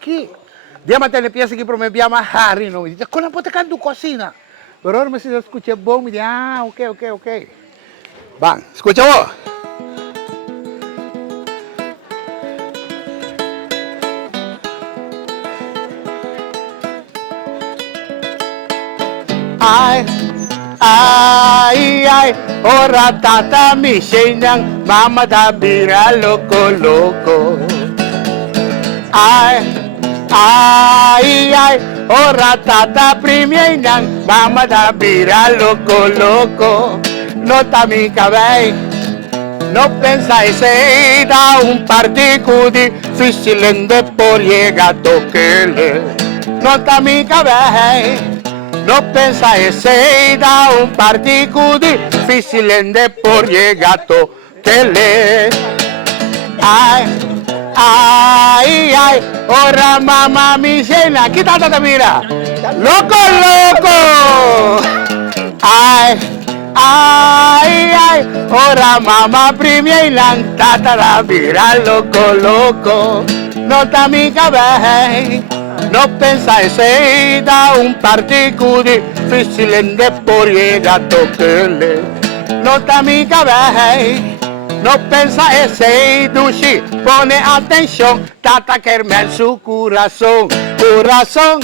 aqui. Diama telepiasa aqui para me enviar mais hari, não. Diz, quando pode cantar cocina. Pero mas se eu escutei bom, me diz, ok. Bang, escucha vos. Ay, ora tata mi senyang, mama da bira loco. Ay, ora tata primienang, mama da bira loco. No ta mi cabei, no pensaise da un partico difficile de por llegar a toquele. No ta mi cabei. No pensaise da un partico difficile de por llegar a toquele. Ay, ora mamá mi cena, quítate de mira, loco. Ay, ora mamá primera tata la mira, loco. No ta mi cabeza, no pensaise da un partico difficile de por llegar a toquele. No ta mi cabeza. No pensa ese dushi, pone atención, tata querme en su corazón, corazón,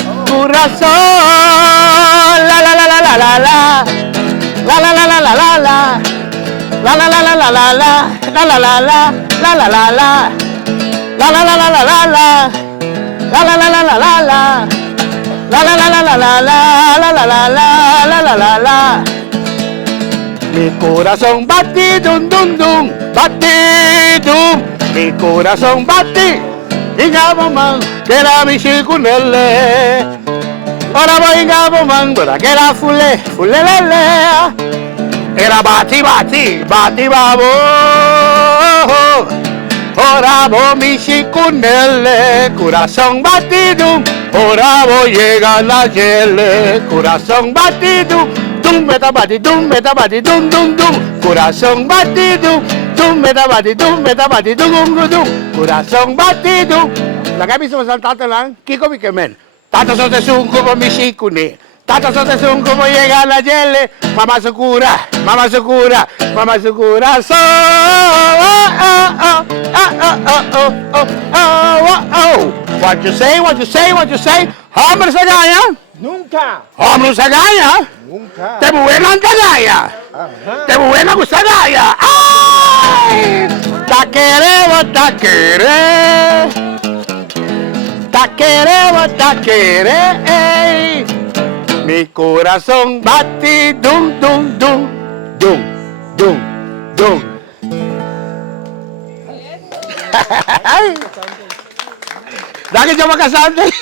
la la la la la la la, la la la la la la la, la la la la la la la, la la la la, la la la la, la la la la la la la, la la la la la la la, la la la la la la la, la la la la la la. Mi corazón bate, dum, bate, dum. Mi corazón bate, digamos man, que la bici con él. Ahora voy digamos man, para que la fule, lele. Era bati, babo. Ahora voy bici con él, corazón bate, dum. Ahora voy llegar la yele, corazón bate, dum. Dum, meta bati, dum, corazón batido, meta bati, dum, corazón batido. La que mismo saltate lang, kiko mi kemen. Tata so te sun como mi shikuni. Tata so te sun como llega la yele. Mamá secura, so. What you say? Hombre se gana. Nunca. Hombre se gana. Nunca. Te buena gaya. Te buena gusta gaya. Ay, taquere. Ey. Mi corazón bate dum. ¿Da que yo me casante?